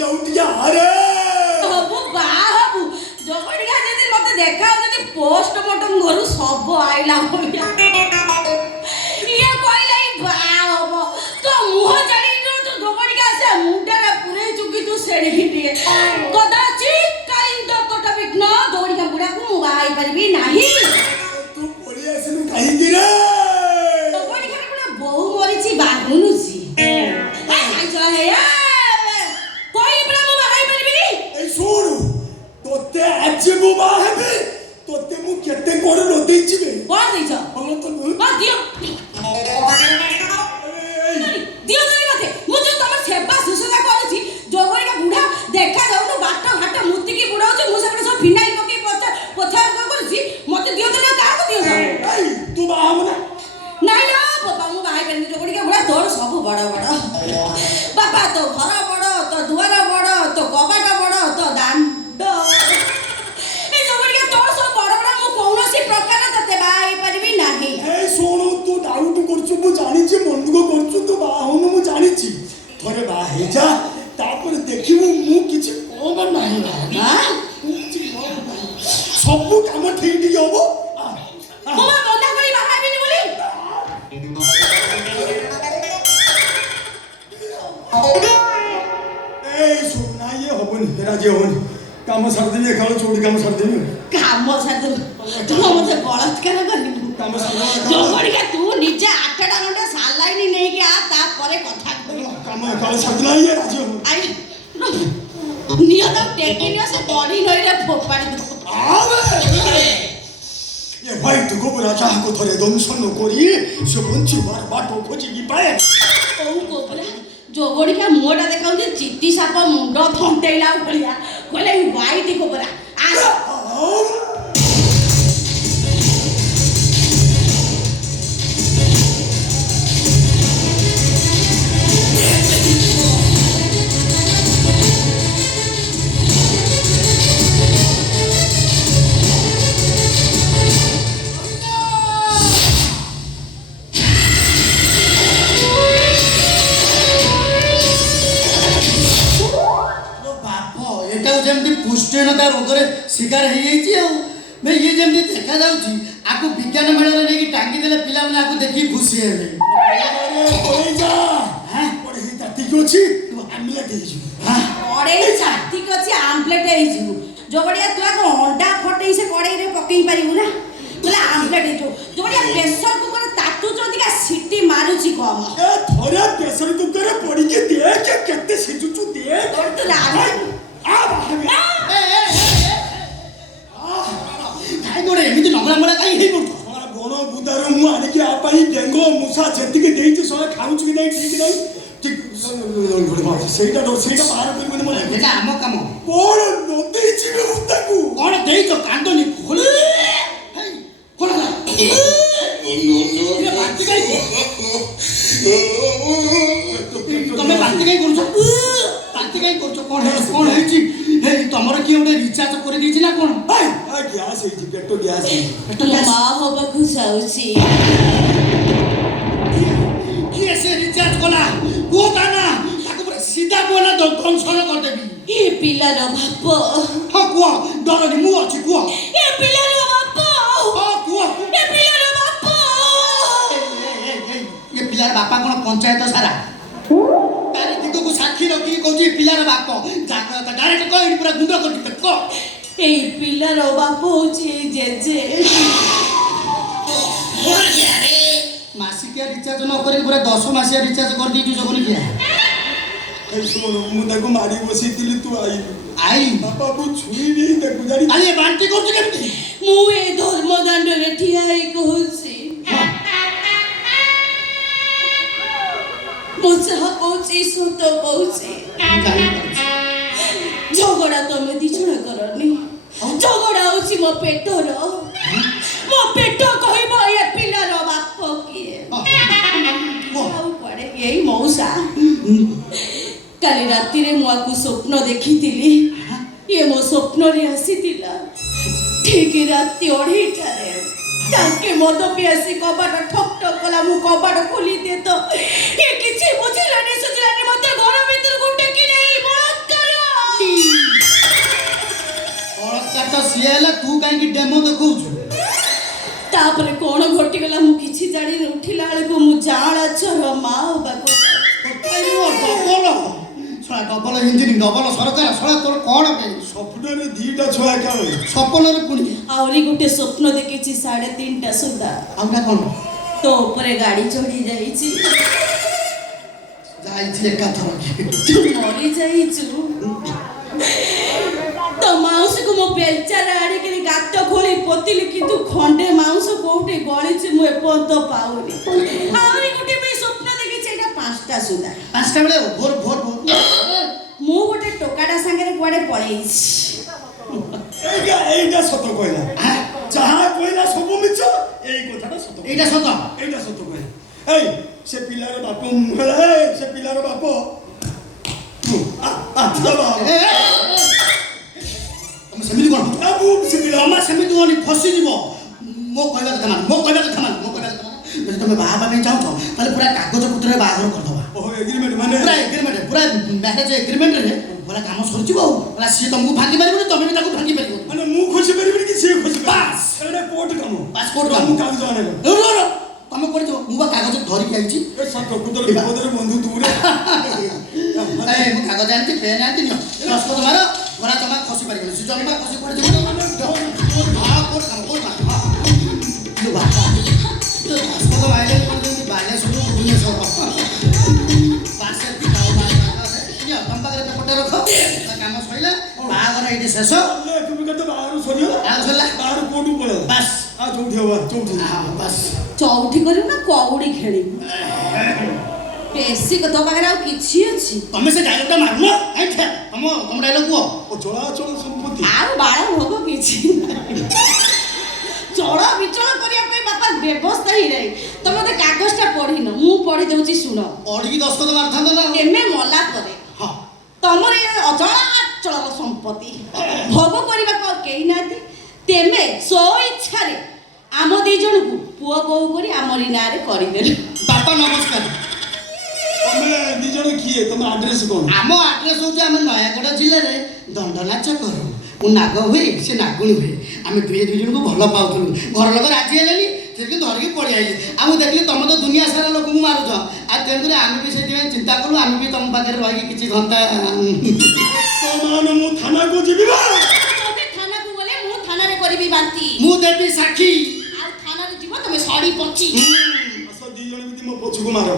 जाऊटिया अरे हबु बा हबु जगड़िया जदी मते देखा जदी पोस्टमार्टम घरु सब आइला होया ये कोइला बा हबो तो मुह जानी तो जगड़िया से मुंडा पुरे चुकी तू सेड़ी हिटिए कदाचित कालिंद कोट विघ्न जगड़िया बुढ़ा को मुबा आई परबी नाही तू पड़ी आसिनु काहे गिरे जगड़िया पुरा बहु मरिची बाहुनुसी तोते आज मु बाहेबे तोते मु केते कोड न देइछिबे कोन देइछ हम तो हां दियो दियो जरी मते मु जो तमर सेवा सुसदा करछि जोगरी का बुढ़ा देखा जाउनु बाट घाट मुति की बुढ़ा छ मु सबे सब फिनाइल पके पथर करछि मते दियो जरी का को दियो ए तू बाहम ना नाही ना बाबा मु बाहाई पेन जोगरी का बुढ़ा तोर सब बड़ बड़ बाबा तो घर बड़ तो दुआर बड़ तो कबाट बड़ तो दान तू डाउट करछु मु जानि छी मंदुको करछु तू बाहुनु मु जानि छी थरे बा हे जा तापर देखिबु मु किछि कोब नाही ना सब काम ठीक ठीक होबो ममा बंदा करी बाहाबिनी बोली ए सुना ये होबनी राजी होबनी काम सार देबे खाओ छोड़ी काम सार देबे तू मुझे बलात्कार करनी काम सार जोगड़ी का तू निजे 8टा घंटा सालाइनी नहीं के आ ता परे कथा काम काम सार देला ये राजी हो आई नियत टेकिनियो से बॉडी नई रे फोपाड़ी दो आवे ये भाई तो गोबरा चाह को थरे दंशन करी से बंची मार बाटो खोजी की पाए ओ गोबरा जोगड़ी का मोटा देखाउ जे चिट्टी साप मुंडो फंटेला भलिया कोले वाइट गोबरा आ पुष्टिहीनता रोगरे शिकार हो भाई ये जमी देखा जाऊँगी आपको विज्ञान मेला नहीं टांगी देले पिला माने आपको देखि खुशी हेबे अरे जा हां पड़े ताती को छी तू आमलेट हे छु हां पड़े छाती को छी आमलेट हे छु जोगड़िया तू को अंडा फटई से कड़ाई रे पकई पारिबु ना बोला आमलेट हे छु जोगड़िया प्रेशर कुकर तातु जदी का सीटी मारू छी कम ए थोड़ा प्रेशर कुकर पड़ी के देख केते सिजु छु दे तोर तो लागे आ बाबा काई गोड़े एमिति नगरा मरा काई हेइ बोल हमारा गण बुदार मु आने के आपाई डेंगो मुसा जेति के देई छ सय खाउ छु कि नहीं ठीक नहीं ठीक सेटा बाहर कर मन मन एटा हम काम कोन नदी छिबे उताकू कोन देई तो कांदनी खोल हेइ खोल ना ये बात काई तमे बात काई करछो कोन है छी हे तमर की ओडे रिचार्ज कर दी छी ना कोन हाय आ गैस है पेट्रो गैस मां होबा खुशाउची की ऐसे रिचार्ज कोला कोता ना ताको पूरा सीधा बोला दो दंशन कर देबी ए पिला रो बाप हा को डर नि मु अछि को ए पिला रो बाप हा को ए पिला रो बाप ये पिलार बापा कोन पंचायत सारा तारी दिगो को साक्षी रखी कहूची पिलार बाप जाकर डायरेक्ट कहि पूरा गुंडा कर दी को ए पिला रो बाप होची जेजे मासिकिया रिचार्ज न करे पूरा 10 मासिया रिचार्ज कर दी जो कोनी किया ए सुन मु ताको मारी बसी दिली तू आई बापा को छुई नहीं ताको जानी अरे बांटी करछ केमती मु ए धर्मदंड रे ठियाई कहूची मुझे कहूची सुत कहूची झगड़ा तमे दिछड़ा करनी झगड़ा होची मो पेटर कहइबो ए पिलार बाप किए आउ पड़े यही मौसा काली राति रे मुआकु स्वप्न देखिथिली ये मो स्वप्न रे आसीतिला ठीक राति 2:30 रे ताके मद पियासी कबाट ठक ठक कला मु कबाट खोली दे तो ये किछि बुझिलानी सुझिलानी मते घर भीतर गुटे कि नहीं बात करू ଆଣିକି ଡେମୋ ଦେଖଉଛୁ। ତାପରେ କ'ଣ ଘଟିଗଲା ମୁଁ କିଛି ଜାଣିନି। ଉଠିଲା ବେଳକୁ ମୁଁ ଜାଆଁଳ ଚୋର ମା ହବାକୁ ଡବଲ ଶଳା ଡବଲ ଇଞ୍ଜିନ ଡବଲ ସରକାର ଶଳା ତୋର କ'ଣ ପାଇଁ ସ୍ୱପ୍ନରେ ଦିଟା ଛୁଆ ଏକାବେଳେ ସପନରେ ପୁଣି ଆହୁରି ଗୋଟେ ସ୍ୱପ୍ନ ଦେଖିଛି 3:30 ସୁଦ୍ଧା ଆଉଟା କ'ଣ ତୋ ଉପରେ ଗାଡ଼ି ଚଢ଼ି ଯାଇଛି। ଯାଇଛି ଏକାଥର ତୁ ମରି ଯାଇଛୁ। ତ ମାଉସୀକୁ ମୋ ବେଲଚାରେ ଆଣିକିରି ଗାତ ଖୋଳି ପୋତିଲି କିନ୍ତୁ ଖଣ୍ଡେ ମାଉସ କୋଉଠି ଗଳିଛି ମୁଁ ଏପର୍ଯ୍ୟନ୍ତ ପାଉନି। ଆହୁରି ଗୋଟେ ବି ସ୍ୱପ୍ନ ଦେଖିଛି ଏଇଟା 5ଟା ସୁଦ୍ଧା 5ଟା ବେଳେ ଭୋର ଭୋର ଭୋର ମୁଁ ଗୋଟେ ଟୋକାଟା ସାଙ୍ଗରେ କୁଆଡ଼େ ପଳେଇଛି। এইটা সত্য কইলা যাহা কইলা সব মিছ এই কথাটা সত্য এইটা সত এইটা সত্য কইলা এই সে পিলার বাপ মুখলা এই সে পিলার বাপ ତମେ ସେମିତି କ'ଣ আবু সে পিলার ତମେ ସେମିତି କ'ଣ ଫସିଯିବ। ମୋ କହିବା କଥା ମାନ ମୋ କହିବା କଥା ମାନ ମୋ କହିବା କଥା ମାନ ଯଦି ତମେ ବାହା ହେବା ପାଇଁ ଚାହୁଁଛ ତାହେଲେ ପୁରା କାଗଜ ପତ୍ରରେ ବାହାଘର କରିଦେବା। ও এগ্রিমেন্ট মানে ପୁରା ଏଗ୍ରିମେଣ୍ଟ ପୁରା ମ୍ୟାରେଜ ଏଗ୍ରିମେଣ୍ଟରେ ପୁରା କାମ ସରିଯିବ ଆଉ ପୁରା ସିଏ ତମକୁ ଭାଙ୍ଗି ପାରିବନି ତମେ ବି ତାକୁ ଭାଙ୍ଗି ପାରିବନି। মানে মু খুশি পারিবনি কি সে খুশি বাস। এটা কোর্ট কাম ପାସପୋର୍ଟ କାମ মু কাগজ আনে ତମେ କୁଆଡ଼େ ଯିବ ମୁଁ ବା କାଗଜ ଧରିକି ଆଇଛି। এই সব প্রকৃতর বিপদের বন্ধু দূরে ମୁଁ କାଗଜ ଆଣିଛି ପେନ୍ ଆଣିଛି ନିଅ ଦସ୍ତଖତ ମାର ଗଲା ଜମା ଖସି ପାରିବନି ସେ ଜମା ଖସି କୁଆଡ଼େ ଯିବ ଦସ୍ତଖତ ମାରିଲେ କ'ଣ ଯେମିତି ବାଲେଶ୍ୱର ଭୁବନେଶ୍ୱର ତମ ପାଖରେ ପେପରଟା ରଖ କାମ ସରିଲା ବାହାଘର ଏଇଠି ଶେଷ তুমি বাহার সরিলা ବାହାଘର ସରିଲା ବାହାର କୋଉଠୁ ପଳେଇଲା ବାସ୍ ଆଉ ଯୋଉଠି ହବା ଯୋଉଠି ବାସ୍ ଚଉଠି କରିବୁ ନା କଉଡ଼ି ଖେଳିବୁ? ବେଶୀ ତୋ ପାଖରେ ଆଉ କିଛି ଅଛି? ତମେ ସେ ଡାଇଲଗଟା ମାରୁନ ତମ ଡାଇଲଗ କୁହ ও চলাচল সম্পত্তি ଆଉ ବାଳ ଭୋଗ କିଛି ନାହିଁ। ଚଳ ବିଚଳ କରିବା ପାଇଁ ବାପା ବ୍ୟବସ୍ଥା ହିଁ ନାହିଁ। ତମେ ମତେ କାଗଜଟା ପଢିନ ମୁଁ ପଢି ଦଉଛି ଶୁଣ। ଅଡ଼ିକି ଦସ୍ତଖତ ମାରିଥାନ୍ତ ନା ତେମେ ମଲା ପରେ ହଁ ତମର ଏ ଅଚଳ ସମ୍ପତ୍ତି ଭୋଗ କରିବାକୁ ଆଉ କେହି ନାହାନ୍ତି। ତେମେ ସ୍ୱଇଚ୍ଛାରେ ଆମ ଦି ଜଣଙ୍କୁ ପୁଅ ବୋହୂ କରି ଆମରି ନାଁରେ କରିଦେଲେ। ବାପା ନମସ୍କାର। ତମେ ଦି ଜଣ କିଏ ତମ ଆଡ୍ରେସ କଣ? ଆମ ଆଡ୍ରେସ ହେଉଛି ଆମେ ନୟାଗଡ଼ ଜିଲ୍ଲାରେ ଦଣ୍ଡନାଚ କରୁ। ମୁଁ ନାଗ ହୁଏ ସେ ନାଗୁଣୀ ହୁଏ। ଆମେ ଦୁଇ ଜଣଙ୍କୁ ଭଲ ପାଉଥିଲୁ ଘର ଲୋକ ରାଜି ହେଲେନି ସେଠି ଧରିକି ପଳେଇ ଆଇଲେ। ଆଉ ମୁଁ ଦେଖିଲି ତମେ ତ ଦୁନିଆ ସାରା ଲୋକଙ୍କୁ ମାରୁଛ ଆଉ ତେଣୁକରି ଆମେ ବି ସେଥିପାଇଁ ଚିନ୍ତା କଲୁ ଆମେ ବି ତମ ପାଖରେ ରହିକି କିଛି ଘଣ୍ଟା ତମାନେ ମୁଁ ଥାନାକୁ ଯିବି ବା ତମେ ଥାନାକୁ ଗଲେ ମୁଁ ଥାନାରେ କରିବି ବାନ୍ତି। ମୁଁ ଦେବି ସାକ୍ଷୀ ଆଉ ଥାନାରେ ଯିବ ତମେ ସଡ଼ି ପଚି। ଆସ ଦି ଜଣ ବି ମୋ ପଛକୁ ମାର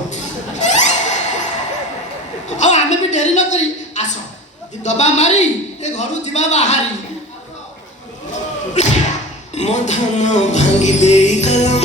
ଆଉ ଆମେ ବି ଡେରି ନ କରି ଆସ ଦବା ମାରି ଏ ଘରୁ ଯିବା ବାହାରି ମୋ ଧନ ଭାଙ୍ଗି ଦେଇ କଲମ